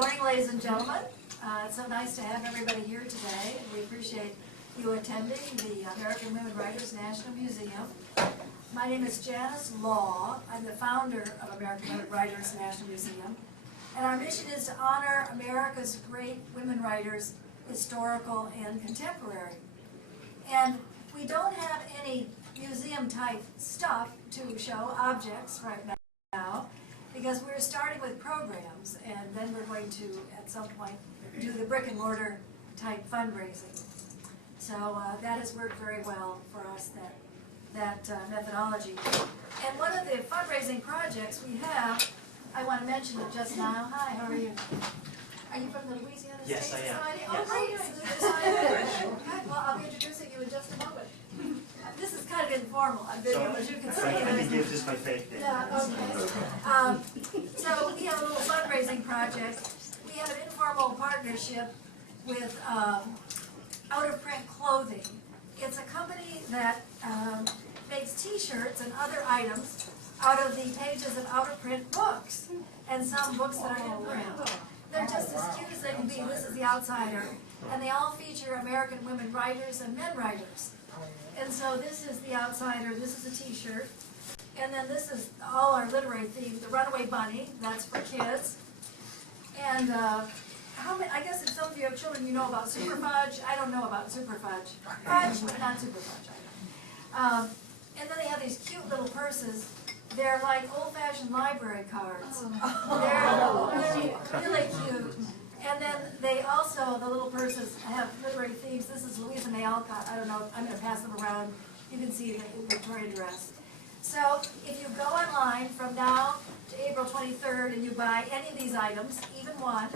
morning, ladies and gentlemen. It's so nice to have everybody here today. We appreciate you attending the American Women Writers National Museum. My name is Janice Law. I'm the founder of American Women Writers National Museum. And our mission is to honor America's great women writers, historical and contemporary. And we don't have any museum-type stuff to show, objects right now, because we're starting with programs, and then we're going to, at some point, do the brick-and-mortar type fundraising. So that has worked very well for us, that methodology. And one of the fundraising projects we have, I want to mention it just now. Hi, how are you? Are you from the Louisiana Yes, State I am. Society? Yes. Oh, great. Good. Well, I'll be introducing you in just a moment. This is kind of informal on video, as you can see. I can give this my fake name. Yeah, okay. So we have a little fundraising project. We have an informal partnership with out-of-print clothing. It's a company that makes T-shirts and other items out of the pages of out-of-print books, and some books that are in print. They're just as cute as they can be. This is The Outsider, and they all feature American women writers and men writers. And so this is The Outsider, this is a T-shirt, and then this is all our literary theme, The Runaway Bunny, that's for kids. And how many, I guess if some of you have children, you know about Super Fudge. I don't know about Super Fudge. Fudge, but not Super Fudge, I know. And then they have these cute little purses. They're like old-fashioned library cards. They're really cute. And then they also, the little purses have literary themes. This is Louisa May Alcott. I don't know, I'm going to pass them around. You can see the Victoria dress. So if you go online from now to April 23rd and you buy any of these items, even one,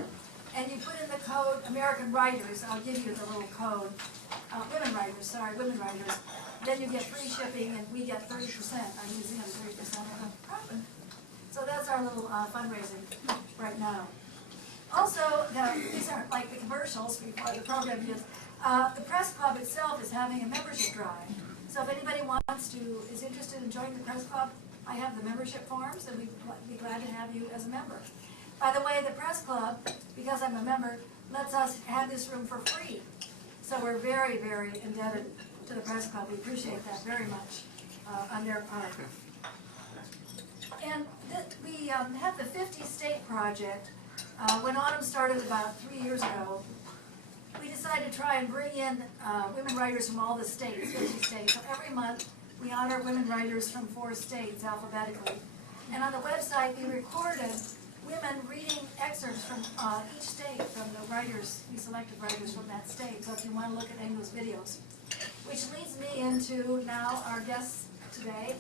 and you put in the code American Writers, I'll give you the little code, women writers, then you get free shipping and we get 30%, our museum 30% of the profit. So that's our little fundraising right now. Also, these aren't like the commercials before the program is. The press club itself is having a membership drive. So if anybody is interested in joining the press club, I have the membership forms, and we'd be glad to have you as a member. By the way, the press club, because I'm a member, lets us have this room for free. So we're very, very indebted to the press club. We appreciate that very much on their part. And we have the 50 State Project. When Autumn started about 3 years ago, we decided to try and bring in women writers from all the states, 50 states. So every month we honor women writers from 4 states alphabetically. And on the website we recorded women reading excerpts from each state, from the writers, we selected writers from that state. So if you want to look at any of those videos. Which leads me into now our guests today,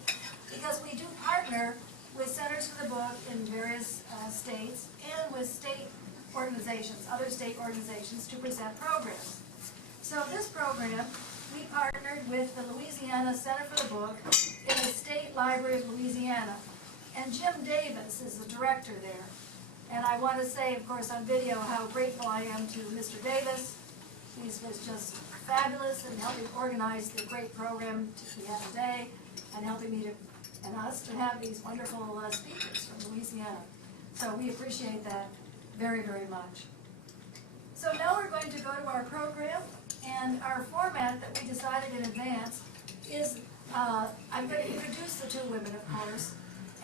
because we do partner with Centers for the Book in various states and with state organizations, other state organizations, to present programs. So this program, we partnered with the Louisiana Center for the Book in the State Library of Louisiana. And Jim Davis is the director there. And I want to say, of course, on video how grateful I am to Mr. Davis. He was just fabulous in helping organize the great program we have today and helping me and us to have these wonderful speakers from Louisiana. So we appreciate that very, very much. So now we're going to go to our program, and our format that we decided in advance is, I'm going to introduce the 2 women, of course,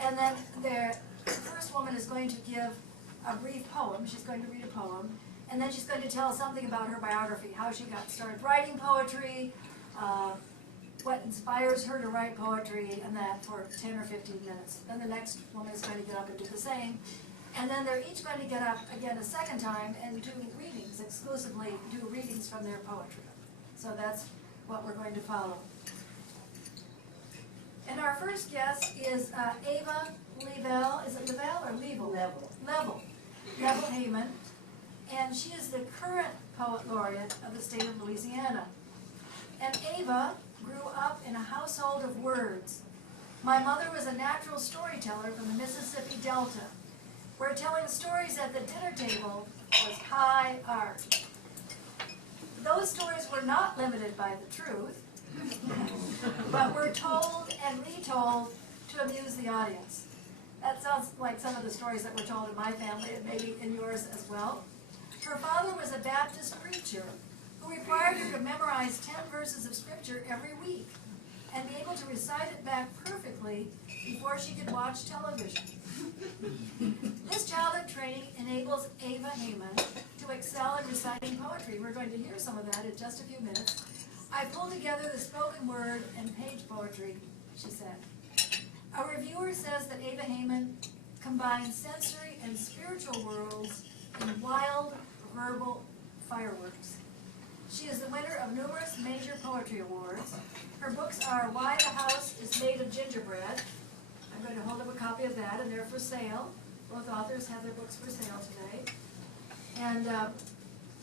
and then the first woman is going to give a brief poem. She's going to read a poem, and then she's going to tell something about her biography, how she got started writing poetry, what inspires her to write poetry, and that for 10 or 15 minutes. Then the next woman is going to get up and do the same. And then they're each going to get up again a second time and do readings, exclusively do readings from their poetry. So that's what we're going to follow. And our first guest is Ava Level. Is it Level or Level? Level. Level Hayman. And she is the current Poet Laureate of the state of Louisiana. And Ava grew up in a household of words. My mother was a natural storyteller from the Mississippi Delta, where telling stories at the dinner table was high art. Those stories were not limited by the truth, but were told and retold to amuse the audience. That sounds like some of the stories that were told in my family and maybe in yours as well. Her father was a Baptist preacher who required her to memorize 10 verses of scripture every week and be able to recite it back perfectly before she could watch television. This childhood training enables Ava Hayman to excel in reciting poetry. We're going to hear some of that in just a few minutes. I pulled together the spoken word and page poetry, she said. A reviewer says that Ava Hayman combines sensory and spiritual worlds in wild verbal fireworks. She is the winner of numerous major poetry awards. Her books are Why the House is Made of Gingerbread. I'm going to hold up a copy of that, and they're for sale. Both authors have their books for sale today. And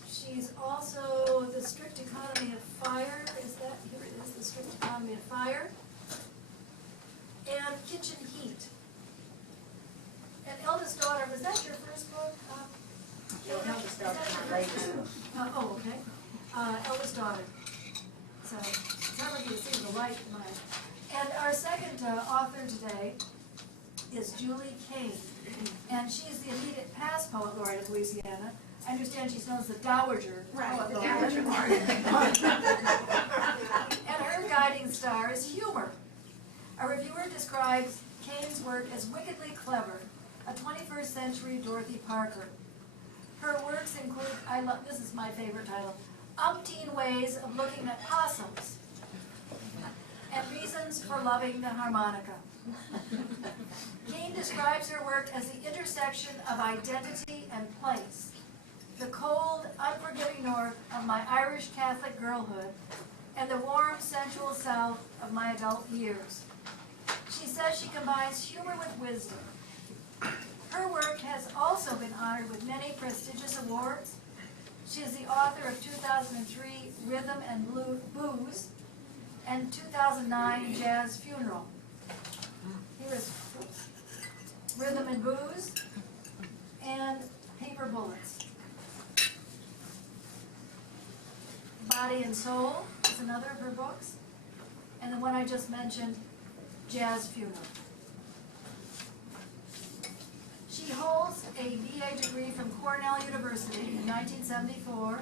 she's also The Strict Economy of Fire. Is that, here it is, The Strict Economy of Fire. And Kitchen Heat. And Eldest Daughter, was that your first book? Eldest Daughter, my latest one. Oh, okay. Eldest Daughter. So, it's not like you can see the light in mine. And our second author today is Julie Kane. And she is the immediate past poet laureate of Louisiana. I understand she's known as the Dowager Poet Laureate. And her guiding star is humor. A reviewer describes Kane's work as wickedly clever, a 21st century Dorothy Parker. Her works include, this is my favorite title, Umpteen Ways of Looking at Possums, and Reasons for Loving the Harmonica. Kane describes her work as the intersection of identity and place, the cold, unforgiving north of my Irish Catholic girlhood, and the warm, sensual south of my adult years. She says she combines humor with wisdom. Her work has also been honored with many prestigious awards. She is the author of 2003 Rhythm and Booze and 2009 Jazz Funeral. Here is Rhythm and Booze and Paper Bullets. Body and Soul is another of her books. And the one I just mentioned, Jazz Funeral. She holds a BA degree from Cornell University in 1974,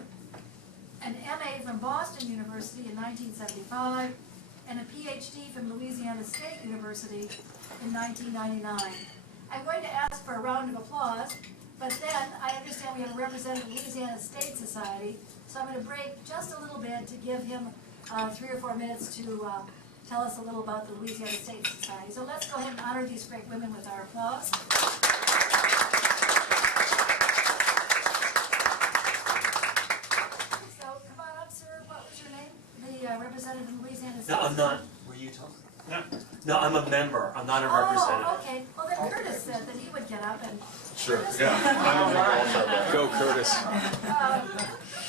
an MA from Boston University in 1975, and a PhD from Louisiana State University in 1999. I'm going to ask for a round of applause, but then I understand we have a representative of Louisiana State Society, so I'm going to break just a little bit to give him 3 or 4 minutes to tell us a little about the Louisiana State Society. So let's go ahead and honor these great women with our applause. So come on up, sir. What was your name? The representative of Louisiana State. No, I'm not. Were you talking? No. No, I'm a member. I'm not a representative. Oh, okay. Well, then Curtis said that he would get up and... Sure. Curtis? Yeah. Go, Curtis.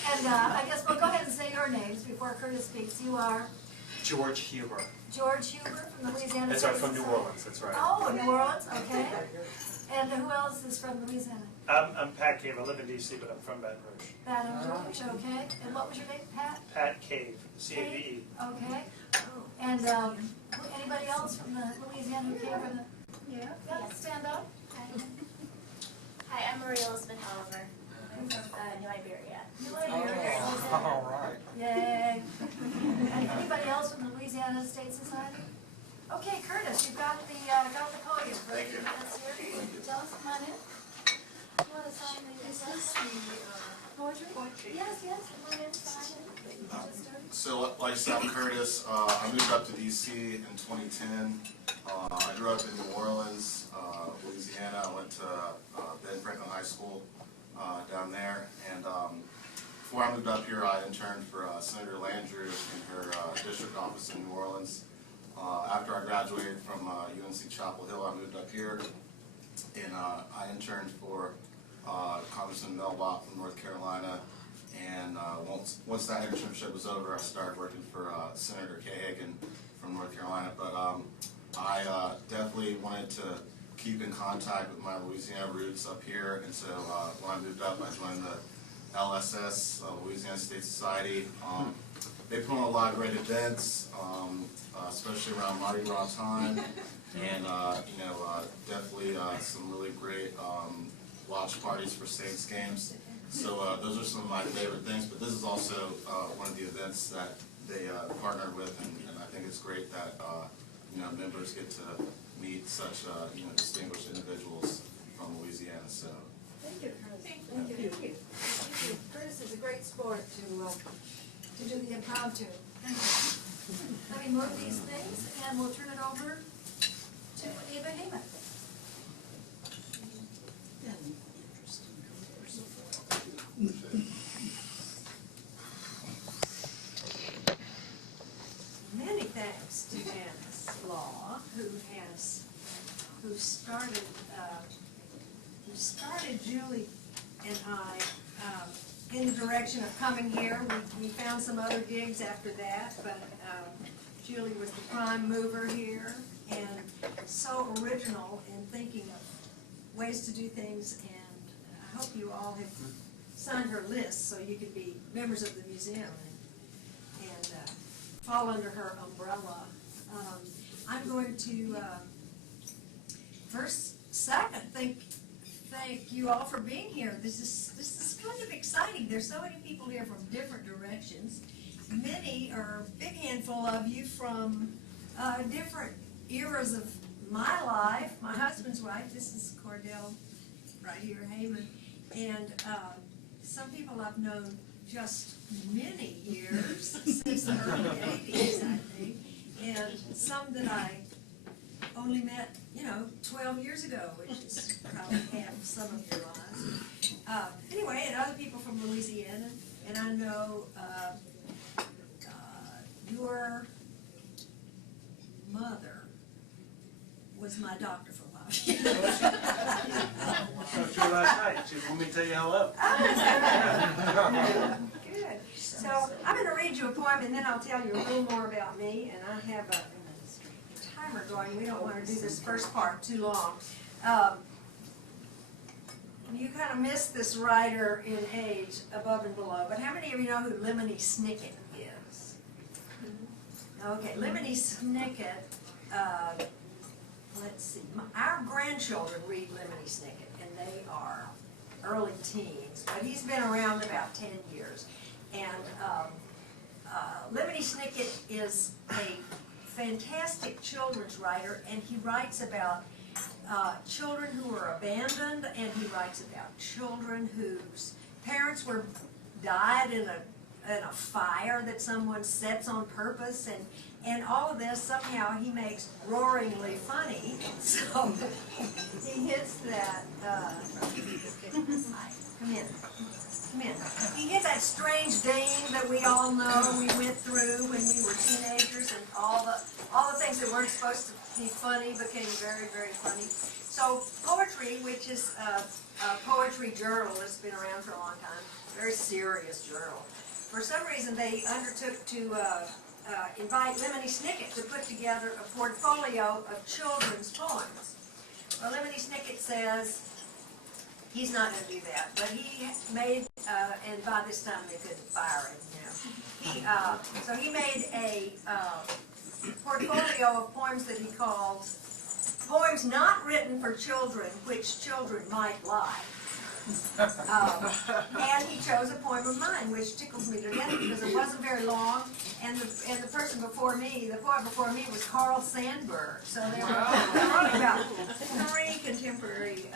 And I guess we'll go ahead and say your names before Curtis speaks. You are? George Huber. George Huber from the Louisiana That's State right, from New Society. Orleans. That's right. Oh, New Orleans, okay. And who else is from Louisiana? I'm Pat Cave. I live in D.C., but I'm from Baton Rouge. Baton Rouge, okay. And what was your name, Pat? Pat Cave, C-A-V-E. Okay. And anybody else from the Louisiana who came from the... Yeah, stand up. Hi, I'm Maria Elizabeth Oliver. I'm from New Iberia. New Iberia. All right. Yay. And anybody else from the Louisiana State Society? Okay, Curtis, you've got the podium. Thank you. Tell us, come on in. You want to sign the... Is this the poetry? Yes, come on in, sign it. You just started. So, like I said, I'm Curtis. I moved up to D.C. in 2010. I grew up in New Orleans, Louisiana. I went to Ben Franklin High School down there. And before I moved up here, I interned for Senator Landrieu in her district office in New Orleans. After I graduated from UNC Chapel Hill, I moved up here, and I interned for Congressman Mel Watt from North Carolina. And once that internship was over, I started working for Senator Hayman from North Carolina. But I definitely wanted to keep in contact with my Louisiana roots up here, and so when I moved up, I joined the LSS, Louisiana State Society. they put on a lot of great events, especially around Mardi Gras time, and definitely some really great watch parties for Saints games. So those are some of my favorite things. But this is also one of the events that they partnered with, and I think it's great that members get to meet such distinguished individuals from Louisiana. So. Thank you, Curtis. Thank you. Curtis is a great sport to do the impromptu. Let me move these things and we'll turn it over to Ava Hayman. Many thanks to Janice Law, who started Julie and I in the direction of coming here. We found some other gigs after that, but Julie was the prime mover here and so original in thinking of ways to do things, and I hope you all have signed her list so you could be members of the museum and fall under her umbrella. I'm going to second, thank you all for being here. This is kind of exciting. There's so many people here from different directions. Many, or a big handful of you, from different eras of my life. My husband's wife, this is Cordell right here, Hayman, and some people I've known just many years, since the early 80s, I think, and some that I only met, 12 years ago, which is probably half some of your lives. Anyway, and other people from Louisiana, and I know your mother was my doctor for a while. I talked to her last night. She wanted me to tell you hello. Good. So I'm going to read you a poem, and then I'll tell you a little more about me. And I have a timer going. We don't want to do this first part too long. You kind of missed this writer in age above and below, but how many of you know who Lemony Snicket is? Okay, Lemony Snicket, let's see, our grandchildren read Lemony Snicket, and they are early teens, but he's been around about 10 years. And Lemony Snicket is a fantastic children's writer, and he writes about children who were abandoned, and he writes about children whose parents died in a fire that someone sets on purpose, and all of this somehow he makes roaringly funny. So he hits that. Come in. He hit that strange thing that we all know we went through when we were teenagers, and all the things that weren't supposed to be funny became very, very funny. So poetry, which is a poetry journal that's been around for a long time, very serious journal. For some reason, they undertook to invite Lemony Snicket to put together a portfolio of children's poems. Well, Lemony Snicket says he's not going to do that, but he made, and by this time they couldn't fire him, so he made a portfolio of poems that he called Poems Not Written for Children, Which Children Might Like. And he chose a poem of mine, which tickles me to death because it wasn't very long, and the person before me, the poet before me, was Carl Sandburg. So they were talking about three contemporary,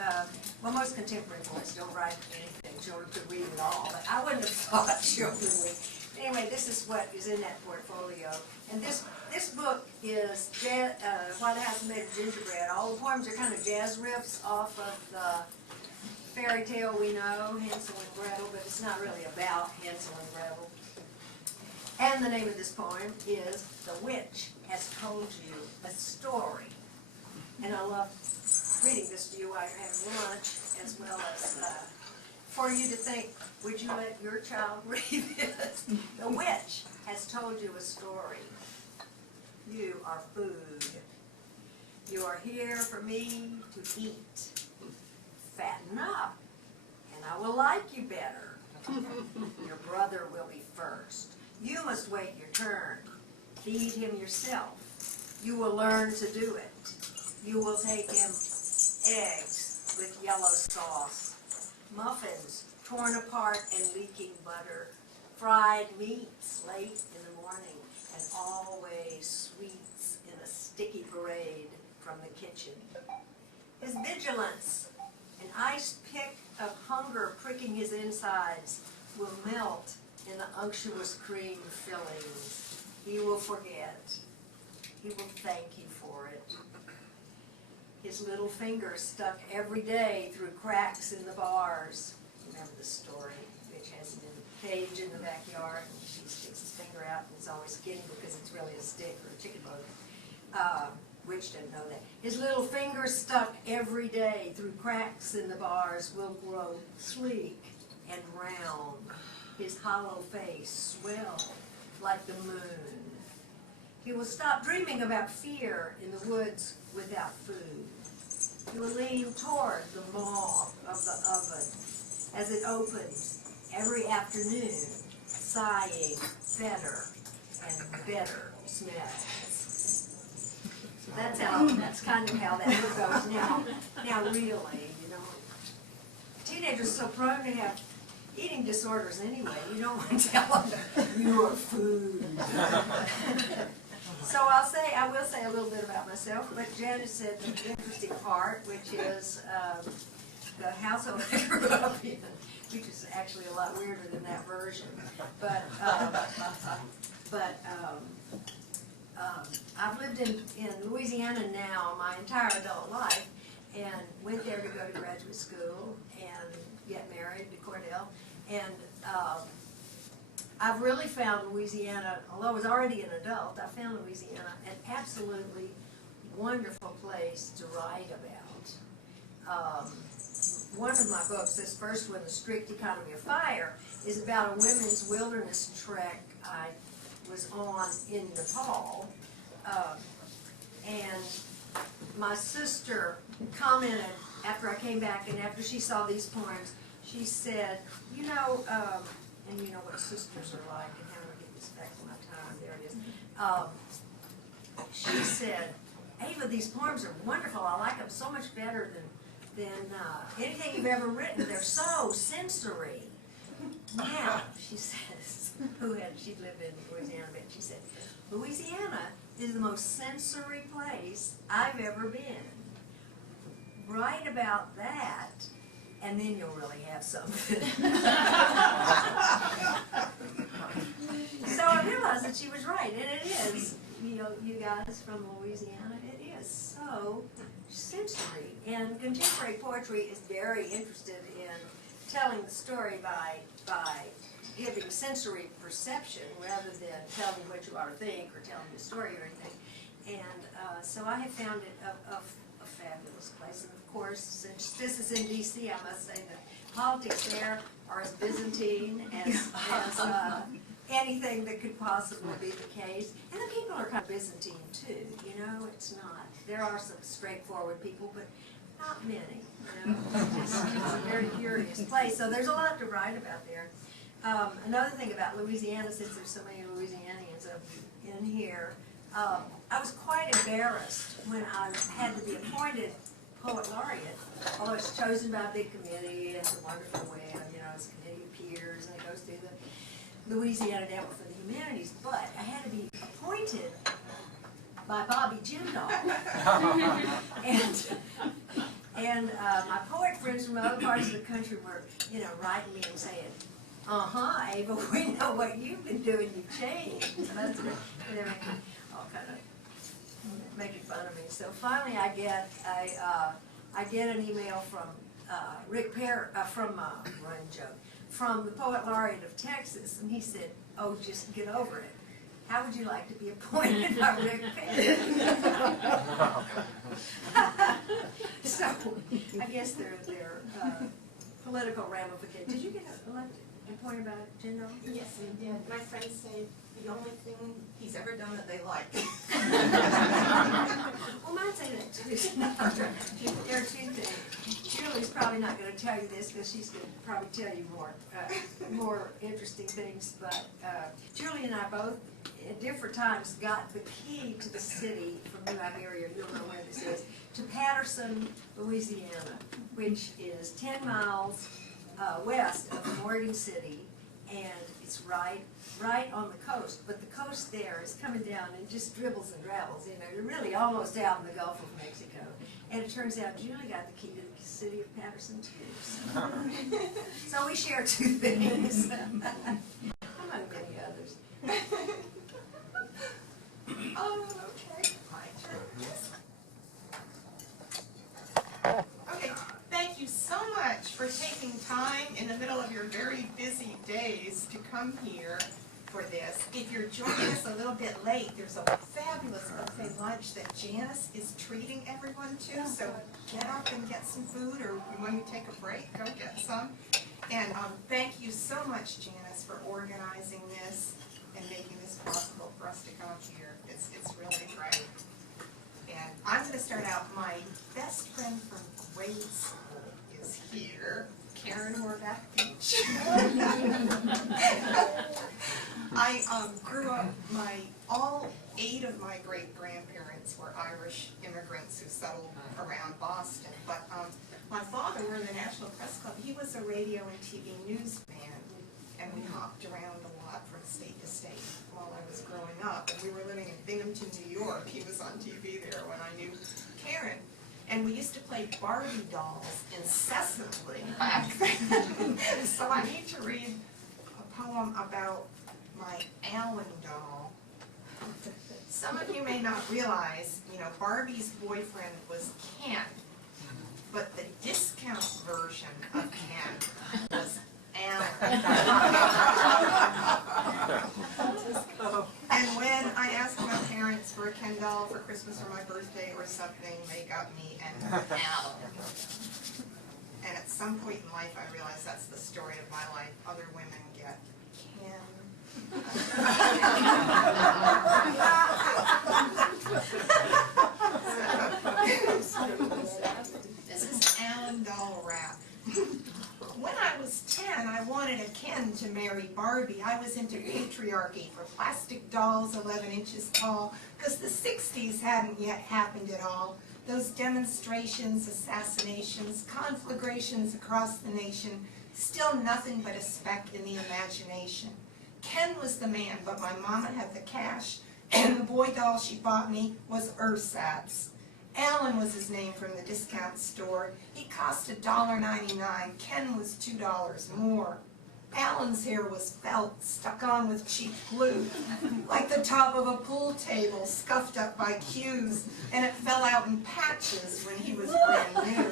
most contemporary poets don't write anything children could read at all, but I wouldn't have thought children would. Anyway, this is what is in that portfolio, and this book is White House Made of Gingerbread. All the poems are kind of jazz riffs off of the fairy tale we know, Hansel and Gretel, but it's not really about Hansel and Gretel. And the name of this poem is The Witch Has Told You a Story. And I love reading this to you while you're having lunch, as well as for you to think, would you let your child read this? The witch has told you a story. You are food. You are here for me to eat. Fatten up, and I will like you better. Your brother will be first. You must wait your turn. Feed him yourself. You will learn to do it. You will take him eggs with yellow sauce, muffins torn apart and leaking butter, fried meats late in the morning, and always sweets in a sticky parade from the kitchen. His vigilance, an ice pick of hunger pricking his insides, will melt in the unctuous cream fillings. He will forget. He will thank you for it. His little fingers stuck every day through cracks in the bars. Remember the story? Bitch has him in a cage in the backyard, and she sticks his finger out, and it's always skinny because it's really a stick or a chicken bone. Witch didn't know that. His little fingers stuck every day through cracks in the bars will grow sleek and round. His hollow face swell like the moon. He will stop dreaming about fear in the woods without food. He will lean toward the maw of the oven as it opens every afternoon, sighing better and better smells. So that's kind of how that goes now. Now really, you know, teenagers are so prone to have eating disorders anyway. You don't want to tell them you're food. So I will say a little bit about myself, but Janet said the interesting part, which is the household I grew up in, which is actually a lot weirder than that version. But I've lived in Louisiana now my entire adult life, and went there to go to graduate school and get married to Cordell. And I've really found Louisiana, although I was already an adult, I found Louisiana an absolutely wonderful place to write about. One of my books, this first one, The Strict Economy of Fire, is about a women's wilderness trek I was on in Nepal. And my sister commented after I came back, and after she saw these poems, she said, you know, and you know what sisters are like, and how do I get this back to my time? There it is. She said, Ava, these poems are wonderful. I like them so much better than anything you've ever written. They're so sensory. Now, she says, she lived in Louisiana, but she said, Louisiana is the most sensory place I've ever been. Write about that, and then you'll really have something. So I realized that she was right, and it is. You know, you guys from Louisiana, it is so sensory. And contemporary poetry is very interested in telling the story by giving sensory perception rather than telling what you ought to think or telling the story or anything. And so I have found it a fabulous place. And of course, since this is in D.C., I must say that politics there are as Byzantine as anything that could possibly be the case. And the people are kind of Byzantine too, you know, it's not. There are some straightforward people, but not many, you know. It's a very curious place, so there's a lot to write about there. Another thing about Louisiana, since there's so many Louisianians up in here, I was quite embarrassed when I had to be appointed Poet Laureate, although it's chosen by a big committee, it's a wonderful way, you know, it's a committee of peers, and it goes through the Louisiana Network for the Humanities, but I had to be appointed by Bobby Jindal. and my poet friends from other parts of the country were, you know, writing me and saying, Ava, we know what you've been doing, you've changed. So that's good. And they're all kind of making fun of me. So finally I get an email from Rick Perry, from the Poet Laureate of Texas, and he said, oh, just get over it. How would you like to be appointed by Rick Perry? So I guess they're political ramifications. Did you get elected? point about Jindal? Yes, he did. My friends say the only thing he's ever done that they like. Well, mine say that too. There are two things. Julie's probably not gonna tell you this, because she's gonna probably tell you more interesting things, but, Julie and I both, at different times, got the key to the city from New Iberia, you'll know where this is, to Patterson, Louisiana, which is 10 miles, west of Morgan City, and it's right on the coast, but the coast there is coming down and just dribbles and drabbles, you're really almost out in the Gulf of Mexico. And it turns out Julie got the key to the city of Patterson too. So we share two things, among many others. Oh, okay, my turn. Okay, thank you so much for taking time in the middle of your very busy days to come here for this. If you're joining us a little bit late, there's a fabulous buffet lunch that Janice is treating everyone to, so get up and get some food, or when you take a break, go get some. And thank you so much, Janice, for organizing this and making this possible for us to come here. It's really great. And I'm going to start out. My best friend from grade school is here, Karen Horvath Beach. I grew up, all 8 of my great-grandparents were Irish immigrants who settled around Boston. But my father, we're in the National Press Club, he was a radio and TV newsman, and we hopped around a lot from state to state while I was growing up. And we were living in Binghamton, New York. He was on TV there when I knew Karen. And we used to play Barbie dolls incessantly back then. So I need to read a poem about my Allen doll. Some of you may not realize, Barbie's boyfriend was Ken, but the discount version of Ken was Allen. And when I asked my parents for a Ken doll for Christmas or my birthday or something, they got me an Allen. And at some point in life, I realized that's the story of my life. Other women get Ken. This is Allen doll wrap. When I was 10, I wanted a Ken to marry Barbie. I was into patriarchy for plastic dolls 11 inches tall, because the 60s hadn't yet happened at all. Those demonstrations, assassinations, conflagrations across the nation, still nothing but a speck in the imagination. Ken was the man, but my mama had the cash, and the boy doll she bought me was ersatz. Allen was his name from the discount store. He cost $1.99. Ken was $2 more. Allen's hair was felt, stuck on with cheap glue, like the top of a pool table scuffed up by cues, and it fell out in patches when he was brand new.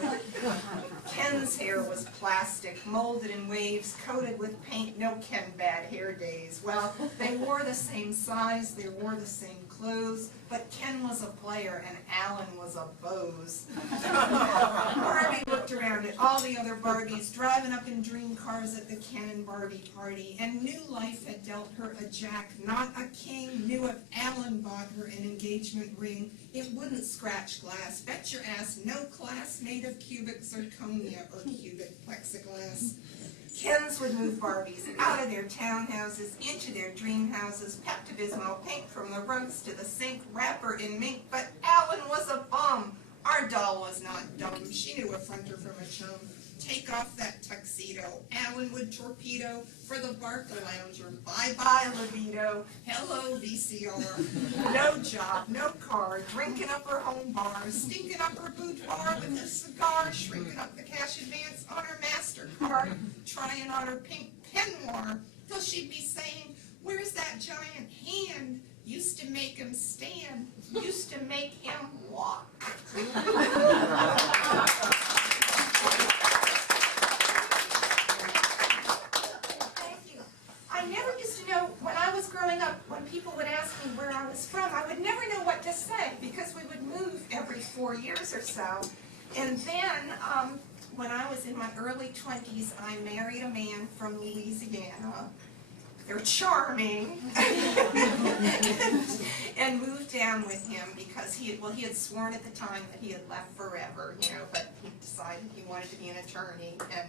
Ken's hair was plastic, molded in waves, coated with paint. No Ken bad hair days. Well, they wore the same size, they wore the same clothes, but Ken was a player and Allen was a bose. Barbie looked around at all the other Barbies driving up in dream cars at the Ken and Barbie party, and new life had dealt her a jack, not a king. Knew if Allen bought her an engagement ring, it wouldn't scratch glass. Bet your ass no class made of cubic zirconia or cubic plexiglass. Kens would move Barbies out of their townhouses into their dream houses, Pepto-Bismol pink from the rugs to the sink, wrapper in mink, but Allen was a bum. Our doll was not dumb. She knew a fronter from a chum. Take off that tuxedo. Allen would torpedo for the Barca Lounger. Bye-bye, libido. Hello, VCR. No job, no car, drinking up her home bar, stinking up her boudoir with a cigar, shrinking up the cash advance on her MasterCard, trying on her pink peignoir, till she'd be saying, where's that giant hand? Used to make him stand, used to make him walk. I never used to know, when I was growing up, when people would ask me where I was from, I would never know what to say, because we would move every 4 years or so. And then, when I was in my early 20s, I married a man from Louisiana. They're charming. And moved down with him because he had sworn at the time that he had left forever, but he decided he wanted to be an attorney, and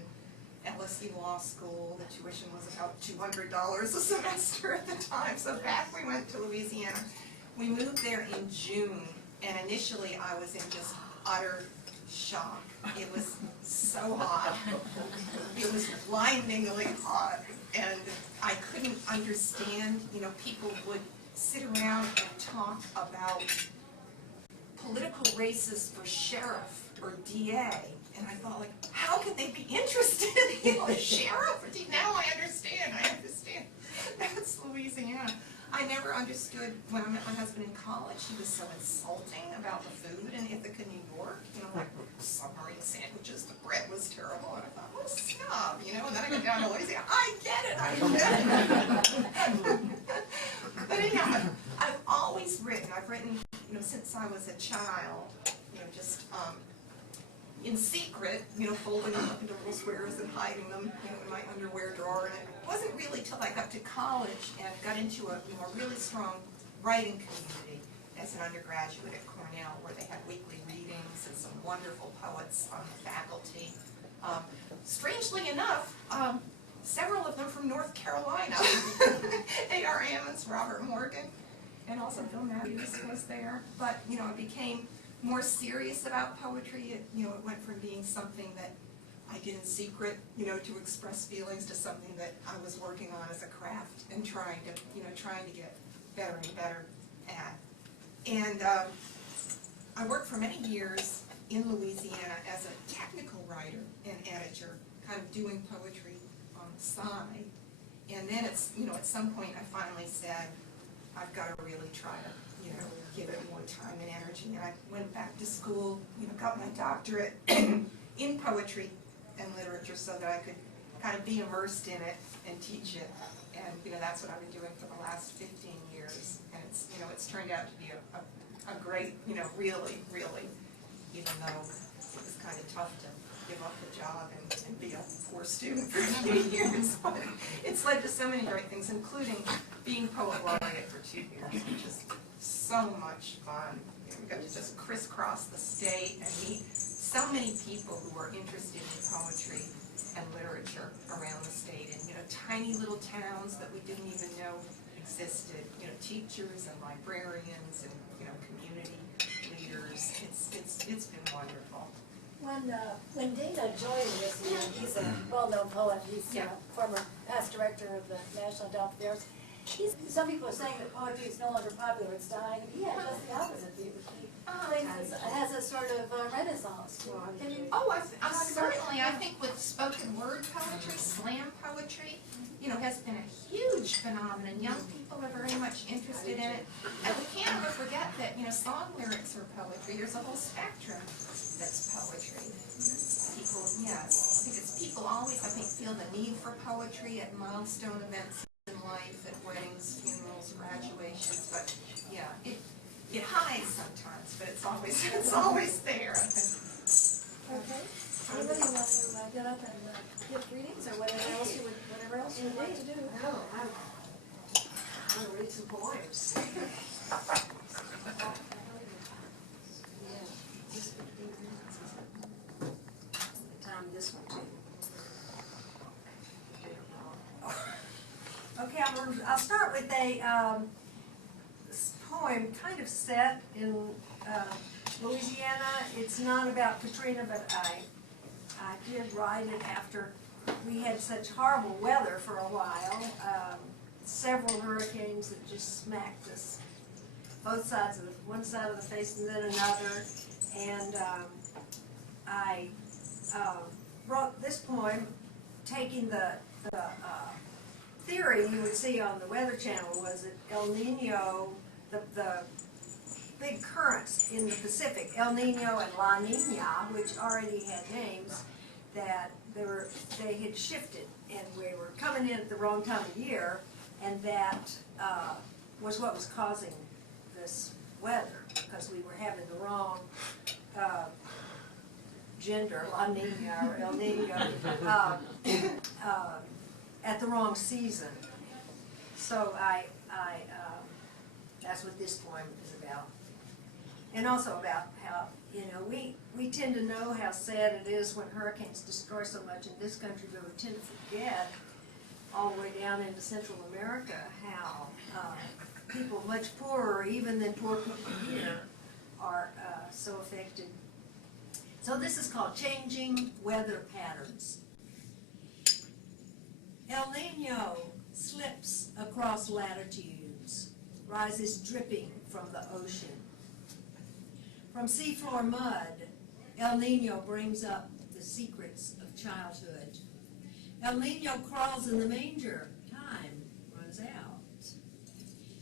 LSU Law School, the tuition was about $200 a semester at the time, so back we went to Louisiana. We moved there in June, and initially I was in just utter shock. It was so hot. It was blindingly hot, and I couldn't understand, people would sit around and talk about political races for sheriff or DA, and I thought, like, how can they be interested in a sheriff or DA? Now I understand. That's Louisiana. I never understood when I met my husband in college. He was so insulting about the food in Ithaca, New York. Like submarine sandwiches, the bread was terrible, and I thought, what a snob, and then I go down to Louisiana. I get it. But anyhow, I've always written. I've written, since I was a child. Just in secret, folding them up into little squares and hiding them, in my underwear drawer. And it wasn't really till I got to college and got into a really strong writing community as an undergraduate at Cornell, where they had weekly readings and some wonderful poets on the faculty. Strangely enough, several of them from North Carolina. A.R. Ammons, Robert Morgan, and also Bill Matthews was there. But, I became more serious about poetry. It went from being something that I did in secret, to express feelings, to something that I was working on as a craft and trying to get better and better at. And I worked for many years in Louisiana as a technical writer and editor, kind of doing poetry on the side. And then at some point I finally said, I've got to really try to, give it more time and energy. And I went back to school, got my doctorate in poetry and literature so that I could kind of be immersed in it and teach it. And, that's what I've been doing for the last 15 years. And it's turned out to be a great, really, even though it was kind of tough to give up the job and be a poor student for a few years. But it's led to so many great things, including being Poet Laureate for 2 years, which is so much fun. We got to just crisscross the state and meet so many people who are interested in poetry and literature around the state, in tiny little towns that we didn't even know existed. Teachers and librarians and community leaders. It's been wonderful. When Dana joined this year, he's a well-known poet. He's a former past director of the National Adult Affairs. Some people are saying that poetry is no longer popular, it's dying. He had just the opposite view. He has a sort of renaissance. Can you Certainly, I think with spoken word poetry, slam poetry, has been a huge phenomenon. Young people are very much interested in it. And we can't ever forget that, song lyrics are poetry. There's a whole spectrum that's poetry. People always, feel the need for poetry at milestone events in life, at weddings, funerals, graduations. But, it hides sometimes, but it's always there. Okay. Anybody want to get up and give readings or whatever else you would like to do? No, I'm gonna read some poems. Time this one too. Okay, I'll start with a poem kind of set in Louisiana. It's not about Katrina, but I did write it after we had such horrible weather for a while. Several hurricanes that just smacked us, both sides of one side of the face and then another. And I wrote this poem taking the theory you would see on the Weather Channel was that El Nino, the big currents in the Pacific, El Nino and La Nina, which already had names, that they had shifted and we were coming in at the wrong time of year, and that was what was causing this weather, because we were having the wrong gender, La Nina or El Nino, at the wrong season. So that's what this poem is about. And also about how, we tend to know how sad it is when hurricanes destroy so much in this country, but we tend to forget all the way down into Central America how people much poorer even than poor people here are so affected. So this is called Changing Weather Patterns. El Nino slips across latitudes, rises dripping from the ocean. From seafloor mud, El Nino brings up the secrets of childhood. El Nino crawls in the manger, time runs out.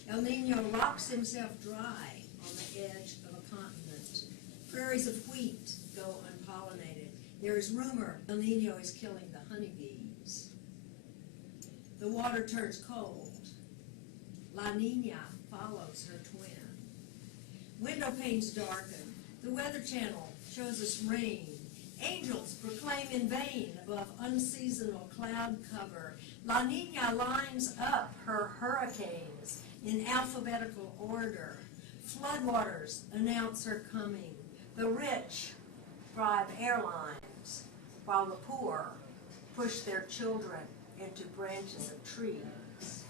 El Nino rocks himself dry on the edge of a continent. Prairies of wheat go unpollinated. There is rumor El Nino is killing the honeybees. The water turns cold. La Nina follows her twin. Window panes darken. The Weather Channel shows us rain. Angels proclaim in vain above unseasonal cloud cover. La Nina lines up her hurricanes in alphabetical order. Floodwaters announce her coming. The rich drive airlines, while the poor push their children into branches of trees.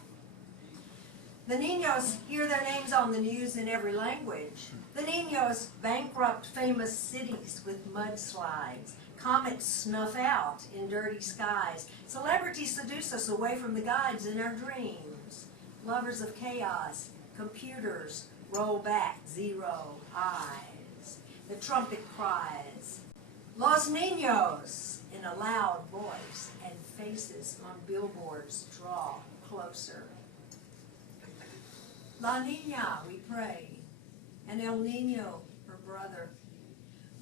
The Niños hear their names on the news in every language. The Niños bankrupt famous cities with mudslides. Comets snuff out in dirty skies. Celebrities seduce us away from the guides in our dreams. Lovers of chaos, computers roll back 0 eyes. The trumpet cries, Los Niños, in a loud voice, and faces on billboards draw closer. La Nina, we pray, and El Nino, her brother.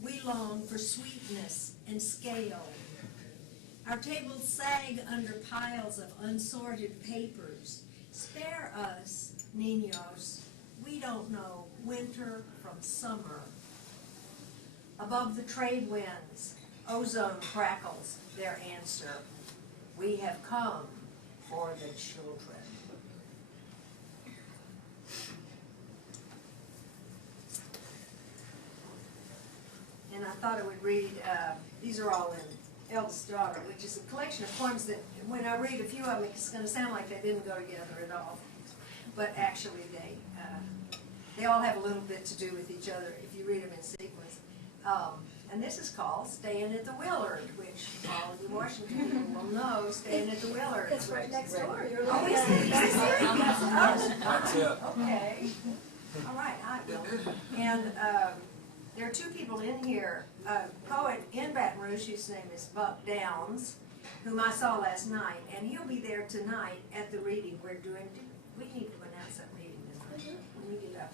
We long for sweetness and scale. Our tables sag under piles of unsorted papers. Spare us, Niños, we don't know winter from summer. Above the trade winds, ozone crackles their answer. We have come for the children. And I thought I would read, these are all in Eldest Daughter, which is a collection of poems that, when I read a few of them, it's going to sound like they didn't go together at all. But actually, they all have a little bit to do with each other if you read them in sequence. And this is called Staying at the Willard, which all of you Washington people will know, Staying at the Willard. It's right next door. You're Oh, is looking it? at Is it? That's it. Okay. All right, I will. And there are two people in here, a poet in Baton Rouge whose name is Buck Downs, whom I saw last night, and he'll be there tonight at the reading we're doing. We need to announce that reading when we get up.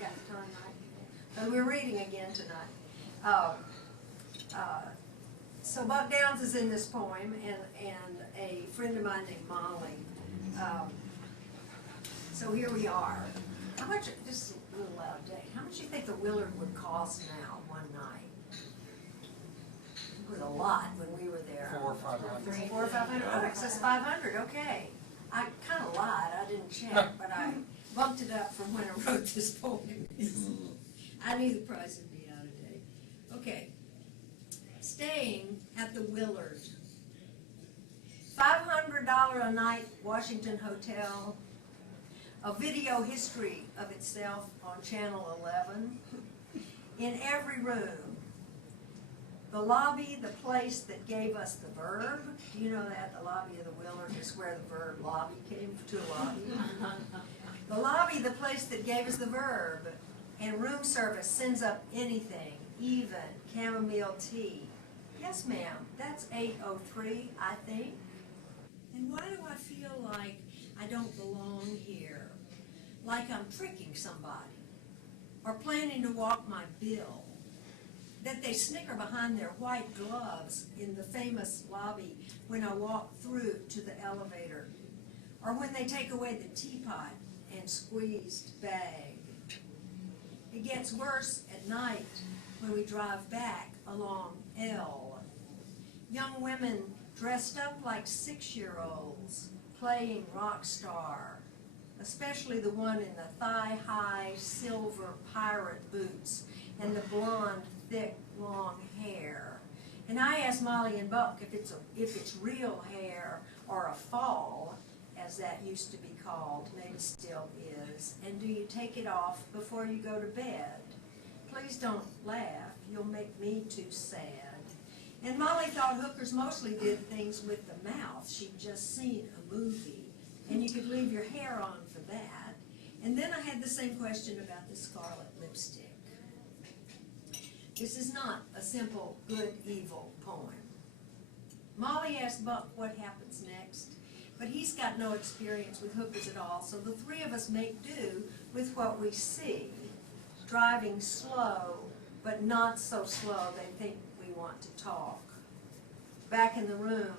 Got the time right? But we're reading again tonight. So Buck Downs is in this poem, and a friend of mine named Molly. So here we are. How much, just a little out of date, how much do you think the Willard would cost now, one night? It was a lot when we were there. 400 or 500. 400 or 500, oh, it says 500, okay. I kind of lied, I didn't check, but I bumped it up from when I wrote this poem. I knew the price would be out of date. Okay. Staying at the Willard. $500 a night Washington hotel. A video history of itself on Channel 11. In every room. The lobby, the place that gave us the verb. Do you know that? The lobby of the Willard is where the verb lobby came to, lobby. The lobby, the place that gave us the verb. And room service sends up anything, even chamomile tea. Yes, ma'am, that's 803, I think. And why do I feel like I don't belong here? Like I'm tricking somebody, or planning to walk my bill. That they snicker behind their white gloves in the famous lobby when I walk through to the elevator, or when they take away the teapot and squeezed bag. It gets worse at night when we drive back along L. Young women dressed up like 6-year-olds playing rock star, especially the one in the thigh-high silver pirate boots and the blonde, thick, long hair. And I asked Molly and Buck if it's real hair or a fall, as that used to be called, maybe still is, and do you take it off before you go to bed? Please don't laugh, you'll make me too sad. And Molly thought hookers mostly did things with the mouth. She'd just seen a movie, and you could leave your hair on for that. And then I had the same question about the scarlet lipstick. This is not a simple good-evil poem. Molly asked Buck what happens next, but he's got no experience with hookers at all, so the three of us make do with what we see. Driving slow, but not so slow they think we want to talk. Back in the room,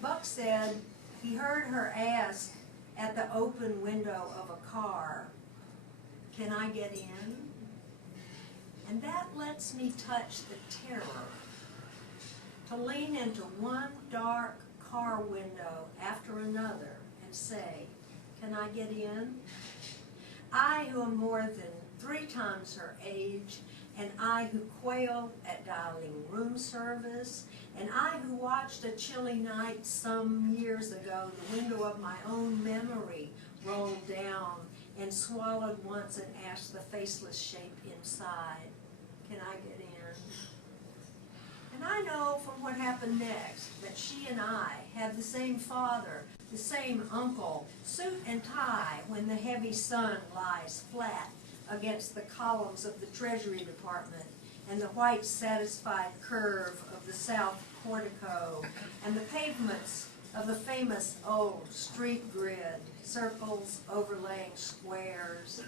Buck said he heard her ask at the open window of a car, "Can I get in?" And that lets me touch the terror. To lean into one dark car window after another and say, "Can I get in?" I, who am more than 3 times her age, and I who quailed at dialing room service, and I who watched a chilly night some years ago, the window of my own memory rolled down and swallowed once and asked the faceless shape inside, "Can I get in?" And I know from what happened next that she and I had the same father, the same uncle, suit and tie when the heavy sun lies flat against the columns of the Treasury Department and the white satisfied curve of the south portico and the pavements of the famous old street grid, circles overlaying squares.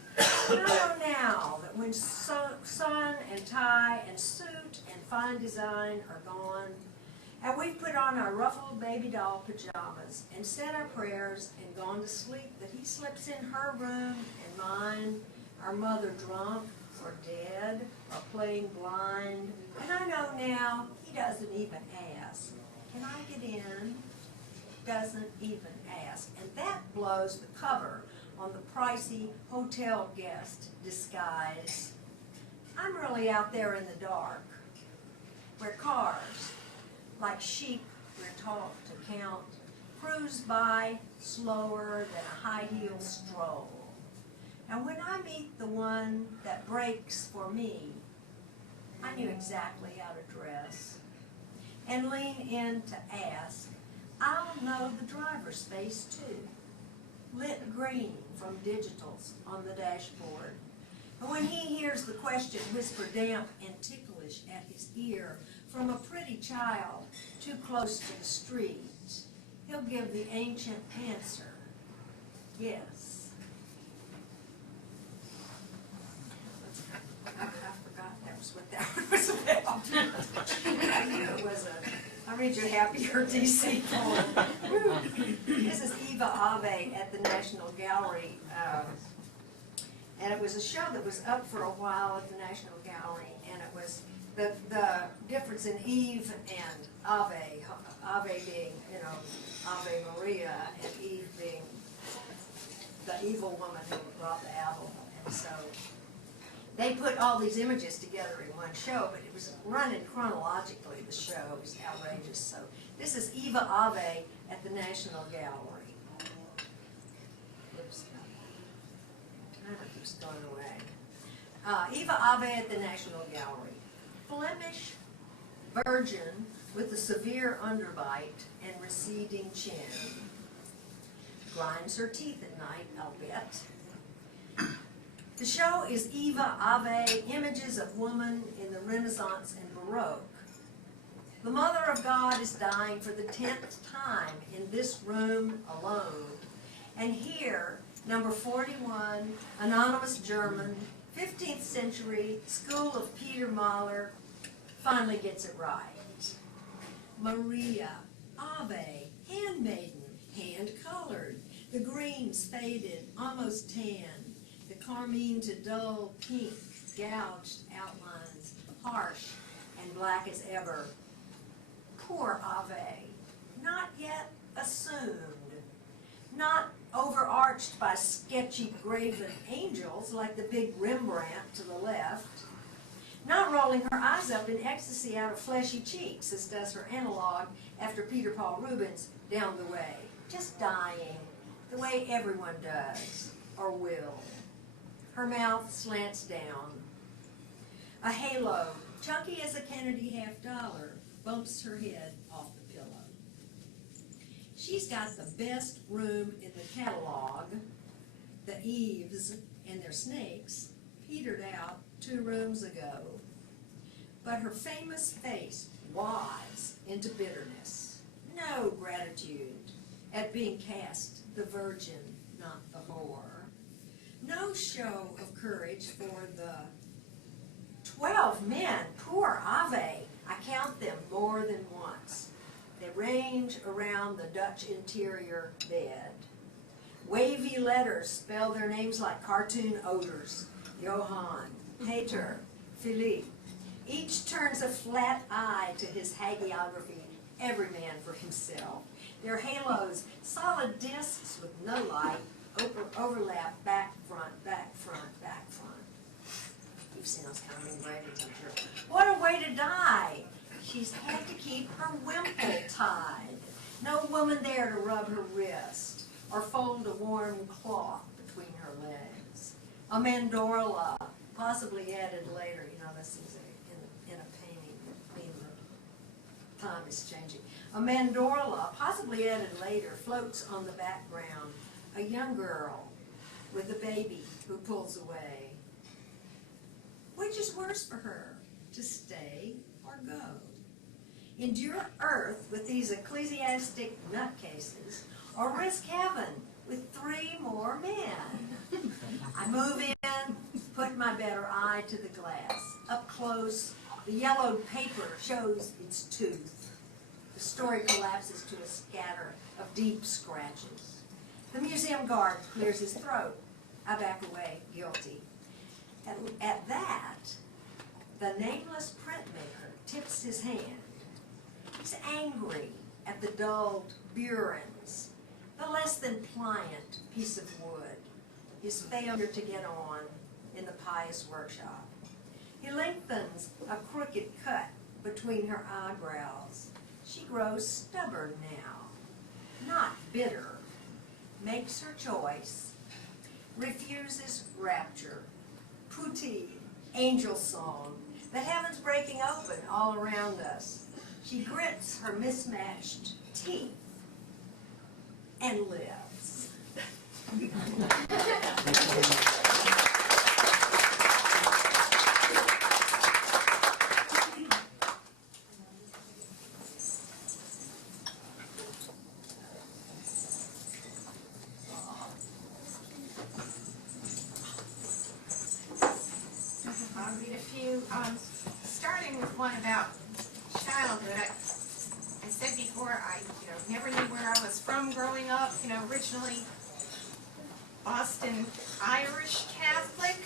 And I know now that when sun and tie and suit and fine design are gone, and we've put on our ruffled baby doll pajamas and said our prayers and gone to sleep, that he slips in her room and mine, our mother drunk or dead or playing blind. And I know now he doesn't even ask, "Can I get in?" Doesn't even ask. And that blows the cover on the pricey hotel guest disguise. I'm really out there in the dark, where cars, like sheep we're taught to count, cruise by slower than a high-heel stroll. And when I meet the one that breaks for me, I knew exactly how to dress and lean in to ask. I'll know the driver's face too, lit green from digitals on the dashboard. And when he hears the question whisper damp and ticklish at his ear from a pretty child too close to the street, he'll give the ancient answer, yes. I forgot that was what that one was about. I knew it was I read your happier DC poem. This is Eva Ave at the National Gallery. And it was a show that was up for a while at the National Gallery, and it was the difference in Eve and Ave, Ave being, Ave Maria, and Eve being the evil woman who brought the apple. And so they put all these images together in one show, but it was running chronologically, the show. It was outrageous. So this is Eva Ave at the National Gallery. Oops. Kind of keeps going away. Eva Ave at the National Gallery. Flemish virgin with a severe underbite and receding chin. Grinds her teeth at night, I'll bet. The show is Eva Ave, Images of Woman in the Renaissance and Baroque. The Mother of God is dying for the 10th time in this room alone. And here, number 41, anonymous German, 15th century, school of Peter Mahler, finally gets it right. Maria, Ave, handmaiden, hand-colored, the greens faded, almost tan, the carmine to dull pink, gouged outlines, harsh and black as ever. Poor Ave, not yet assumed, not overarched by sketchy graven angels like the big Rembrandt to the left, not rolling her eyes up in ecstasy out of fleshy cheeks as does her analog after Peter Paul Rubens down the way, just dying the way everyone does or will. Her mouth slants down. A halo, chunky as a Kennedy $50, bumps her head off the pillow. She's got the best room in the catalog. The eaves and their snakes petered out 2 rooms ago. But her famous face wise into bitterness. No gratitude at being cast the virgin, not the whore. No show of courage for the 12 men, poor Ave. I count them more than once. They range around the Dutch interior bed. Wavy letters spell their names like cartoon odors. Johann, Peter, Philippe. Each turns a flat eye to his hagiography, every man for himself. Their halos, solid discs with no light, overlap back, front, back, front, back, front. You've seen those kind of engravings, I'm sure. What a way to die! She's had to keep her wimple tied. No woman there to rub her wrist or fold a warm cloth between her legs. A mandorla, possibly added later. You know, this is in a painting, meaning the time is changing. A mandorla, possibly added later, floats on the background. A young girl with a baby who pulls away. Which is worse for her, to stay or go? Endure earth with these ecclesiastic nutcases, or risk heaven with 3 more men? I move in, put my better eye to the glass. Up close, the yellowed paper shows its tooth. The story collapses to a scatter of deep scratches. The museum guard clears his throat. I back away, guilty. At that, the nameless printmaker tips his hand. He's angry at the dulled burins, the less than pliant piece of wood, his failure to get on in the pious workshop. He lengthens a crooked cut between her eyebrows. She grows stubborn now, not bitter, makes her choice, refuses rapture, poutine, angel song, the heavens breaking open all around us. She grits her mismatched teeth and lives. I'll read a few, starting with one about childhood. I said before, I never knew where I was from growing up. Originally Boston Irish Catholic,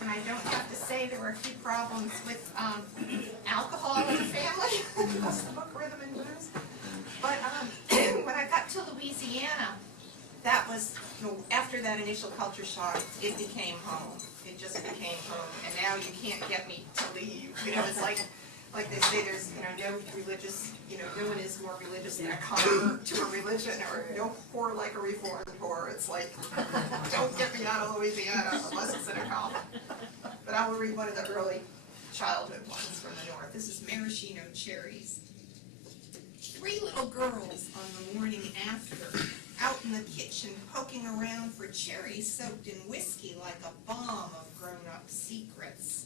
and I don't have to say there were a few problems with alcohol in the family. That's the book, Rhythm and Blues. But when I got to Louisiana, that was, after that initial culture shock, it became home. It just became home, and now you can't get me to leave. It's like they say, there's no religious, no one is more religious than a convert to a religion, or no poor like a reformed poor. It's like, don't get me out of Louisiana unless it's in a coffin. But I will read one of the early childhood ones from the north. This is maraschino cherries. 3 little girls on the morning after, out in the kitchen poking around for cherries soaked in whiskey like a bomb of grown-up secrets.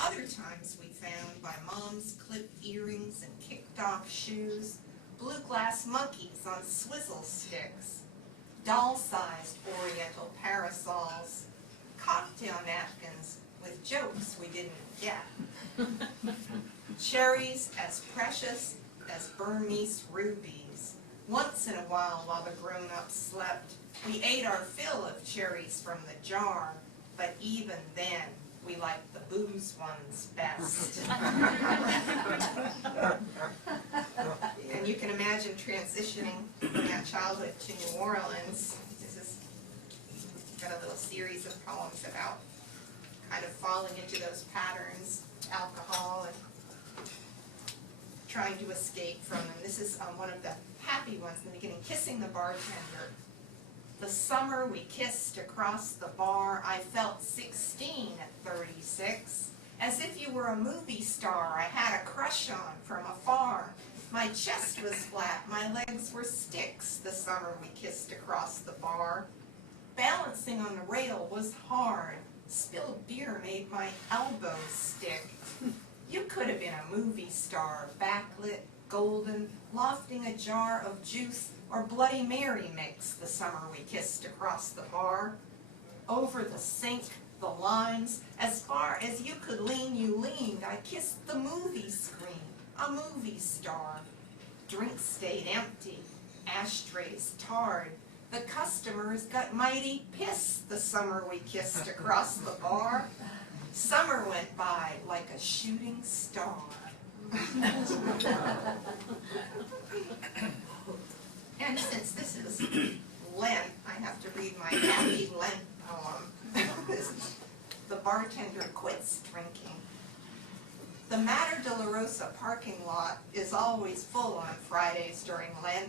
Other times we found by Mom's clipped earrings and kicked-off shoes, blue glass monkeys on swizzle sticks, doll-sized oriental parasols, cocktail napkins with jokes we didn't get. Cherries as precious as Burmese rubies. Once in a while the grown-ups slept, we ate our fill of cherries from the jar, but even then we like the booze ones best. And you can imagine transitioning from that childhood to New Orleans. This is got a little series of poems about kind of falling into those patterns, alcohol, and trying to escape from them. This is one of the happy ones in the beginning, kissing the bartender. The summer we kissed across the bar, I felt 16 at 36. As if you were a movie star I had a crush on from afar. My chest was flat, my legs were sticks the summer we kissed across the bar. Balancing on the rail was hard. Spilled beer made my elbows stick. You could have been a movie star, backlit, golden, lofting a jar of juice or Bloody Mary mix the summer we kissed across the bar. Over the sink, the lines, as far as you could lean, you leaned. I kissed the movie screen, a movie star. Drinks stayed empty, ashtrays tarred. The customers got mighty pissed the summer we kissed across the bar. Summer went by like a shooting star. And since this is Lent, I have to read my Happy Lent poem. This is The Bartender Quits Drinking. The Mater Dolorosa parking lot is always full on Fridays during Lent.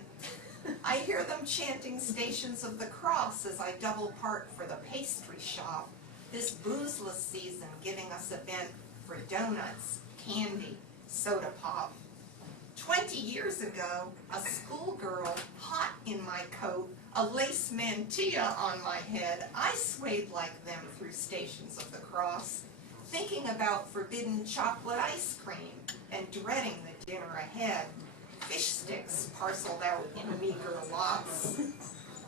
I hear them chanting Stations of the Cross as I double park for the pastry shop. This boozeless season giving us a vent for donuts, candy, soda pop. 20 years ago, a schoolgirl, hot in my coat, a lace mantilla on my head, I swayed like them through Stations of the Cross, thinking about forbidden chocolate ice cream and dreading the dinner ahead. Fish sticks parceled out in meager lots.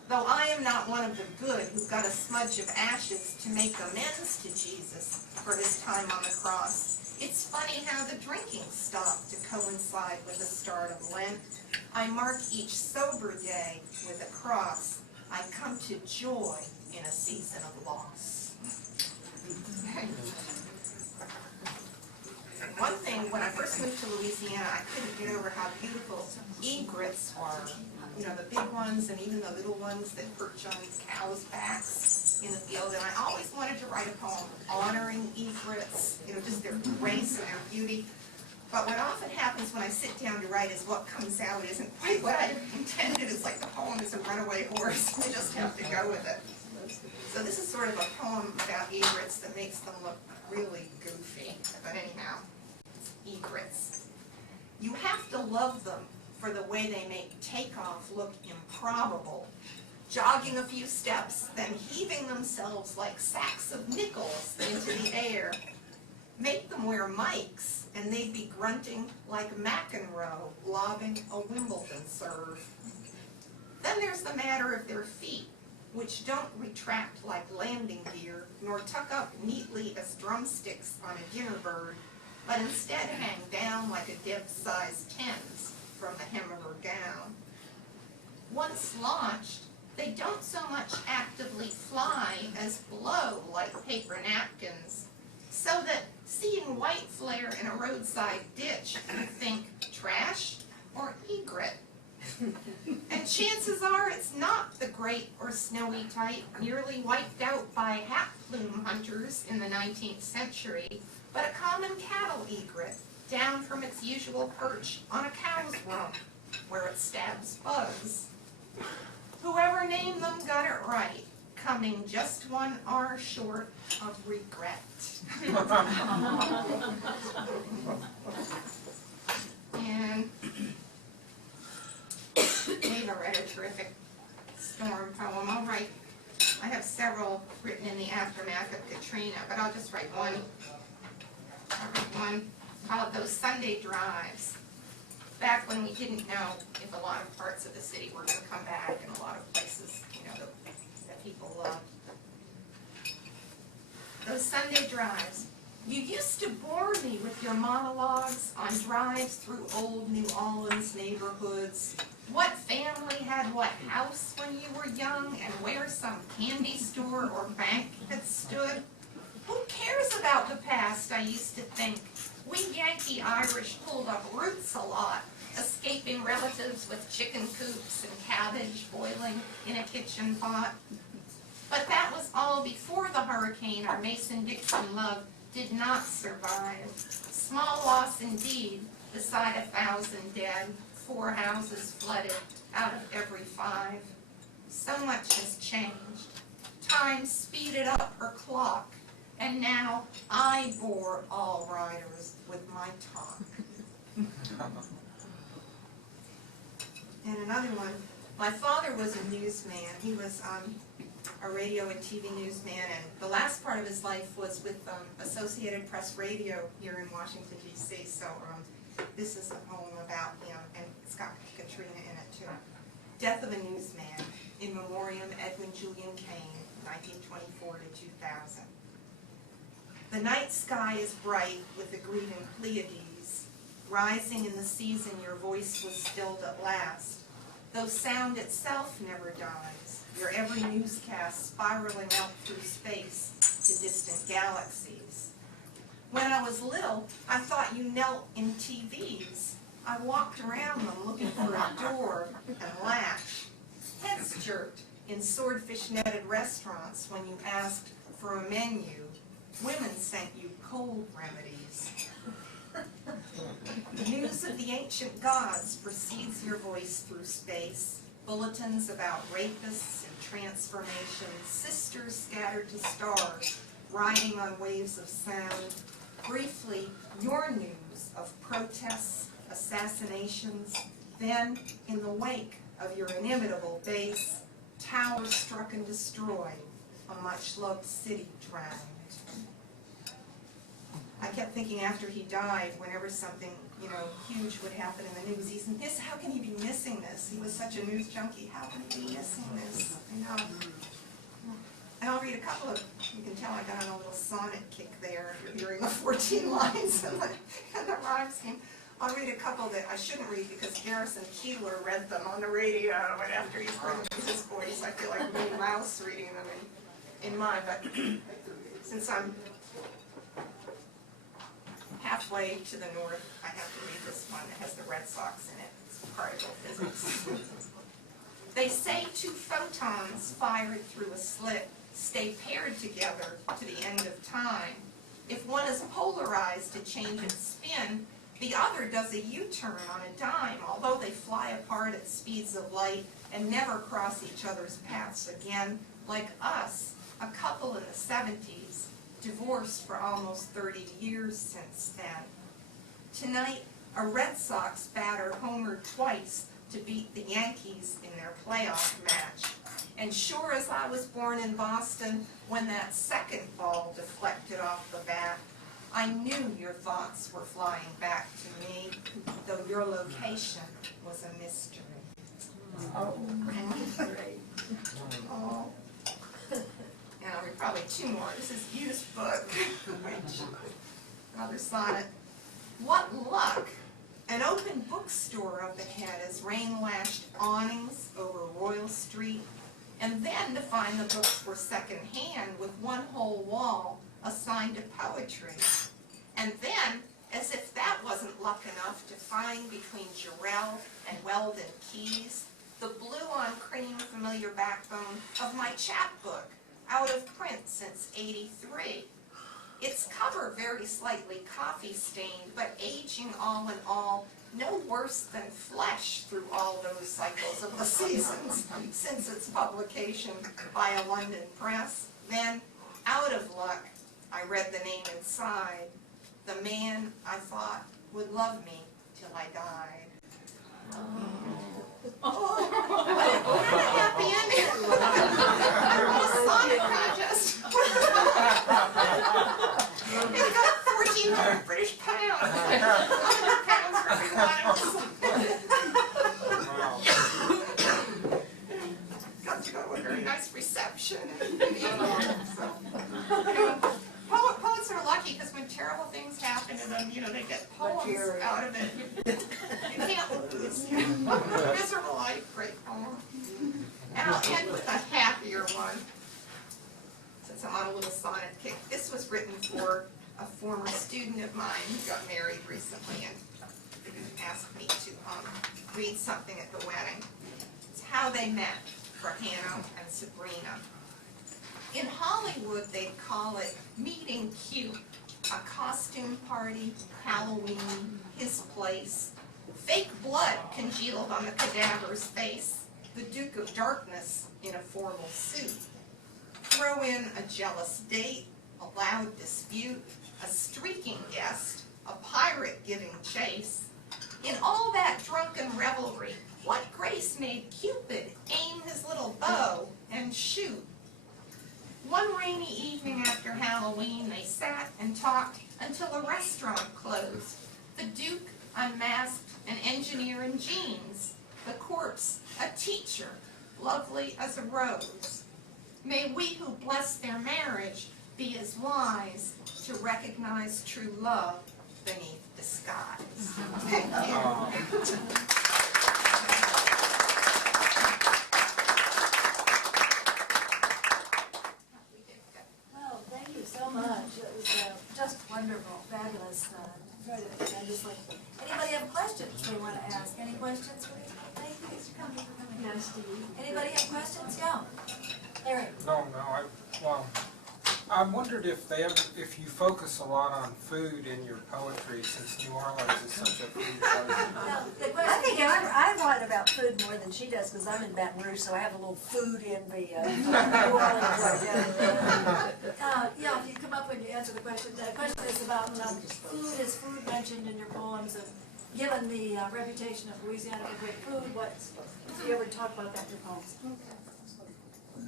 Though I am not one of the good who got a smudge of ashes to make amends to Jesus for his time on the cross, it's funny how the drinking stopped to coincide with the start of Lent. I mark each sober day with a cross. I come to joy in a season of loss. One thing, when I first moved to Louisiana, I couldn't get over how beautiful egrets were. You know, the big ones and even the little ones that perch on cows' backs in the field. And I always wanted to write a poem honoring egrets, you know, just their grace and their beauty. But what often happens when I sit down to write is what comes out isn't quite what I intended. It's like the poem is a runaway horse. You just have to go with it. So this is sort of a poem about egrets that makes them look really goofy. But anyhow, egrets. You have to love them for the way they make takeoff look improbable. Jogging a few steps, then heaving themselves like sacks of nickels into the air. Make them wear mics, and they'd be grunting like McEnroe lobbing a Wimbledon serve. Then there's the matter of their feet, which don't retract like landing gear, nor tuck up neatly as drumsticks on a dinner bird, but instead hang down like a Dev-sized tens from the hem of her gown. Once launched, they don't so much actively fly as blow like paper napkins, so that seeing white flare in a roadside ditch, you think trash or egret. And chances are it's not the great or snowy type nearly wiped out by hat plume hunters in the 19th century, but a common cattle egret down from its usual perch on a cow's rump, where it stabs bugs. Whoever named them got it right, coming just one R short of regret. And Ava read a terrific storm poem. I have several written in the aftermath of Katrina, but I'll just write one. I'll write one called Those Sunday Drives. Back when we didn't know if a lot of parts of the city were going to come back, and a lot of places, you know, that people loved. Those Sunday drives. You used to bore me with your monologues on drives through old New Orleans neighborhoods. What family had what house when you were young, and where some candy store or bank had stood. Who cares about the past, I used to think. We Yankee Irish pulled up roots a lot, escaping relatives with chicken coops and cabbage boiling in a kitchen pot. But that was all before the hurricane our Mason-Dixon love did not survive. Small loss indeed, beside 1,000 dead, 4 houses flooded out of every 5. So much has changed. Time speeded up her clock, and now I bore all riders with my talk. And another one, my father was a newsman. He was a radio and TV newsman, and the last part of his life was with Associated Press Radio here in Washington, D.C. So this is a poem about him, and it's got Katrina in it too. Death of a Newsman, in memoriam Edwin Julian Kane, 1924 to 2000. The night sky is bright with the grieving Pleiades. Rising in the season, your voice was stilled at last. Though sound itself never dies, your every newscast spiraling out through space to distant galaxies. When I was little, I thought you knelt in TVs. I walked around them looking for a door and latch. Heads jerked in swordfish-netted restaurants when you asked for a menu. Women sent you cold remedies. The news of the ancient gods precedes your voice through space. Bulletins about rapists and transformations, sisters scattered to stars, riding on waves of sound. Briefly, your news of protests, assassinations, then, in the wake of your inimitable base, towers struck and destroyed, a much-loved city drowned. I kept thinking after he died, whenever something, huge would happen in the news, how can he be missing this? He was such a news junkie, how can he be missing this? I know. And I'll read a couple of, you can tell I got on a little sonnet kick there, if you're hearing the 14 lines and the rhyme scheme. I'll read a couple that I shouldn't read because Garrison Keillor read them on the radio, and after he's heard his voice, I feel like Minnie Mouse reading them in mine, but since I'm halfway to the north, I have to read this one that has the Red Sox in it. It's particle physics. They say 2 photons fired through a slit stay paired together to the end of time. If one is polarized to change its spin, the other does a U-turn on a dime, although they fly apart at speeds of light and never cross each other's paths again, like us, a couple in the 70s, divorced for almost 30 years since then. Tonight, a Red Sox batter homered twice to beat the Yankees in their playoff match. And sure as I was born in Boston, when that second ball deflected off the bat, I knew your thoughts were flying back to me, though your location was a mystery. Oh, great. Oh. And I'll read probably 2 more. This is used book. Another sonnet. What luck! An open bookstore up ahead as rain lashed awnings over Royal Street, and then to find the books were secondhand with one whole wall assigned to poetry. And then, as if that wasn't luck enough, to find between Jarrell and Weldon Keys the blue on cream familiar backbone of my chapbook, out of print since '83. Its cover very slightly coffee-stained, but aging all in all, no worse than flesh through all those cycles of the seasons since its publication by a London press. Then, out of luck, I read the name inside, the man I thought would love me till I died. Oh, what a happy ending. A sonnet contest. It got 1,400 British pounds. 100 pounds for everyone. Got to go to a very nice reception. Poets are lucky because when terrible things happen to them, they get poems out of it. You can't lose. Miserable life, great poem. And I'll end with a happier one, since I'm on a little sonnet kick. This was written for a former student of mine who got married recently and asked me to read something at the wedding. It's how they met for Hannah and Sabrina. In Hollywood, they'd call it meeting cute, a costume party, Halloween, his place. Fake blood congealed on the cadaver's face, the Duke of Darkness in a formal suit. Throw in a jealous date, a loud dispute, a streaking guest, a pirate giving chase. In all that drunken revelry, what grace made Cupid aim his little bow and shoot? One rainy evening after Halloween, they sat and talked until a restaurant closed. The Duke unmasked an engineer in jeans, the corpse a teacher, lovely as a rose. May we who bless their marriage be as wise to recognize true love beneath disguise. Thank you. Well, thank you so much. It was just wonderful, fabulous. I just like, anybody have questions they want to ask? Any questions? Thank you for coming. Nice to meet you. Anybody have questions? Yeah. Larry? Well, I wondered if you focus a lot on food in your poetry, since New Orleans is such a food place. Now, the I question think is, I write about food more than she does, because I'm in Baton Rouge, so I have a little food envy of New Orleans right now. yeah, if you come up when you answer the question is about food. Is food mentioned in your poems? And given the reputation of Louisiana for great food, do you ever talk about that in your poems?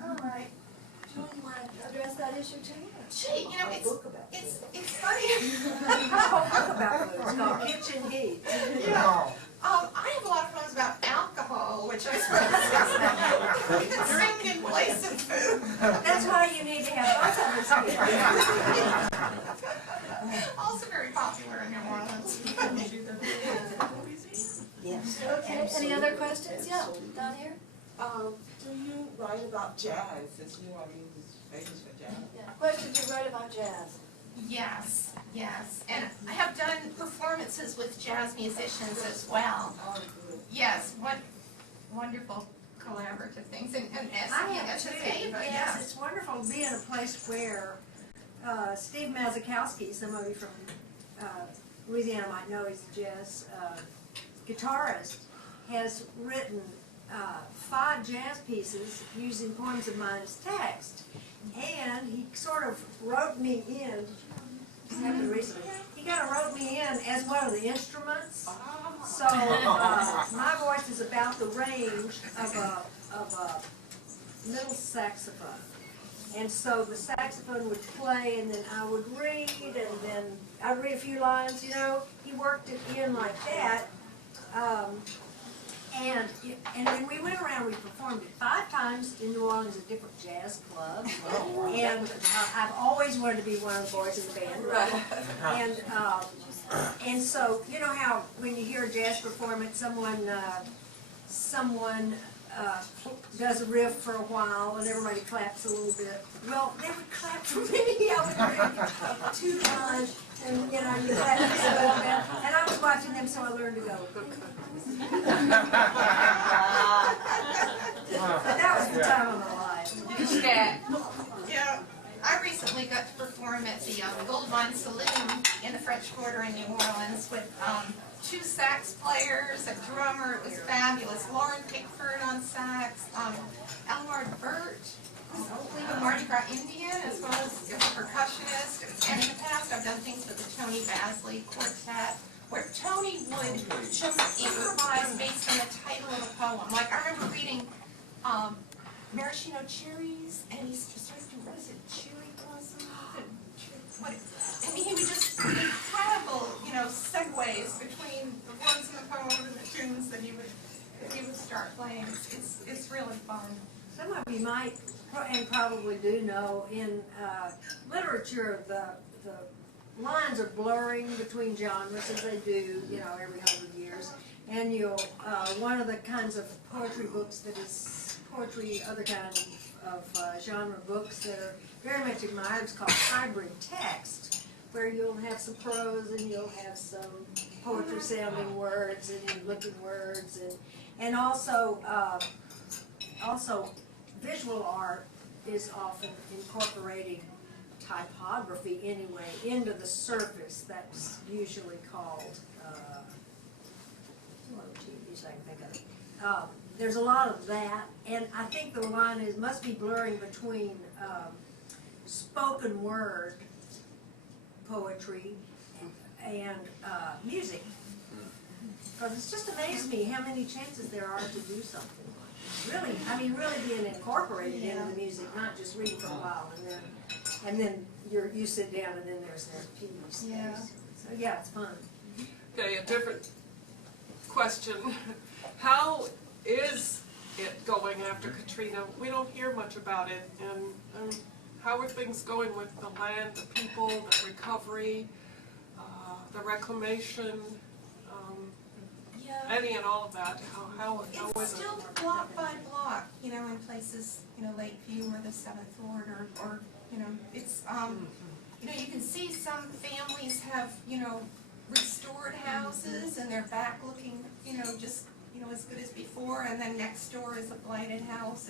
All right. Julie, you want to address that issue too? Gee, you know, it's funny. A whole book about food, it's called Kitchen Geek. Yeah. I have a lot of poems about alcohol, which I suppose is consumed in place of food. That's why you need to have both of us here. Also very popular in New Orleans. Yes. Okay, any other questions? Yeah, down here? Do you write about jazz, since New Orleans is famous for jazz? Yeah, questions you write about jazz? Yes, yes. And I have done performances with jazz musicians as well. Oh, good. Yes, what wonderful collaborative things. And I have as too. Ava, Yes, yes. it's wonderful to be in a place where Steve Mazikowski, some of you from Louisiana might know, he's a jazz guitarist, has written 5 jazz pieces using poems of mine as text. And he sort of wrote me in, this happened recently, he kind of wrote me in as one of the instruments. So my voice is about the range of a middle saxophone. And so the saxophone would play, and then I would read, and then I'd read a few lines, you know. He worked it in like that. And when we went around, we performed it 5 times in New Orleans at different jazz clubs. And I've always wanted to be one of the boys in the band. And so, you know how when you hear a jazz performance, someone does a riff for a while and everybody claps a little bit. Well, they would clap for me. I would read 2 times and, you know, you clap a little bit. And I was watching them, so I learned to go. But that was the time of my life. Yeah. I recently got to perform at the Gold Mine Saloon in the French Quarter in New Orleans with 2 sax players, a drummer. It was fabulous. Lauren Pickford on sax, Elmar Burt, who's a Mardi Gras Indian, as well as a percussionist. And in the past, I've done things with the Tony Basley Quartet, where Tony would just improvise based on the title of a poem. Like, I remember reading Maraschino Cherries, and he's just like, what is it, cherry blossom? I mean, he would just, incredible, you know, segues between the words in the poem and the tunes that he would start playing. It's really fun. Some of you might, and probably do know, in literature, the lines are blurring between genres, as they do, you know, every 100 years. And one of the kinds of poetry books that is poetry, other kinds of genre books that are very much admired. It's called hybrid text, where you'll have some prose and you'll have some poetry sounding words and looking words, and also visual art is often incorporating typography anyway into the surface. That's usually called I can think of it. There's a lot of that, and I think the line must be blurring between spoken word poetry and music. Because it's just amazed me how many chances there are to do something like that. Really, I mean, really being incorporated into the music, not just read for a while and then you sit down and then there's their piece. Yeah. So yeah, it's fun. Okay, a different question. How is it going after Katrina? We don't hear much about it, and how are things going with the land, the people, the recovery, the reclamation, any and all of that? How It's is still it? block by block, in places, Lakeview or the 7th Ward or it's, you can see some families have, restored houses and they're back looking, just, as good as before, and then next door is a blighted house.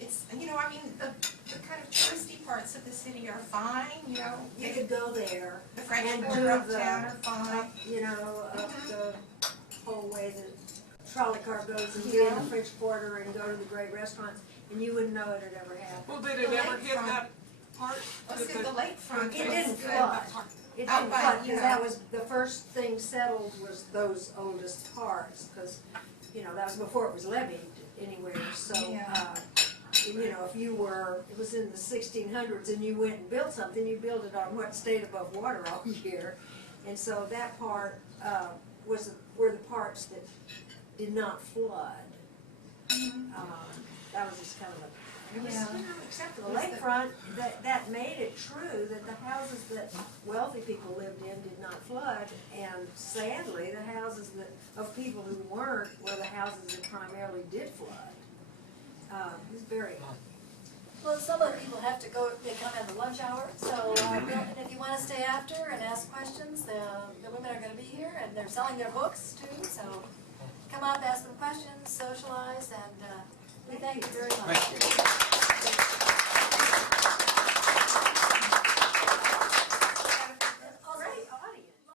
It's the kind of touristy parts of the city are fine, You could go there the French and Quarter do uptown are fine. up the whole way the trolley car goes and get in the French Quarter and go to the great restaurants, and you wouldn't know it had ever happened. Well, did it The ever hit lakefront. that part? Let's Did get the lakefront. It didn't was good. flood. It Out didn't by, flood, because that was, the first thing settled was those oldest parts, because, that was before it was levied anywhere, so, Yeah. if you were, it was in the 1600s and you went and built something, you built it on what stayed above water all year, and so that part, were the parts that did not flood. That was just kind of it was, except for the lakefront, that made it true that the houses that wealthy people lived in did not flood, and sadly, the houses of people who weren't were the houses that primarily did flood. It was very. Well, some of the people have to go, they come at the lunch hour, so, and if you wanna stay after and ask questions, the women are gonna be here, and they're selling their books too, so come up, ask them questions, socialize, and we thank you very much.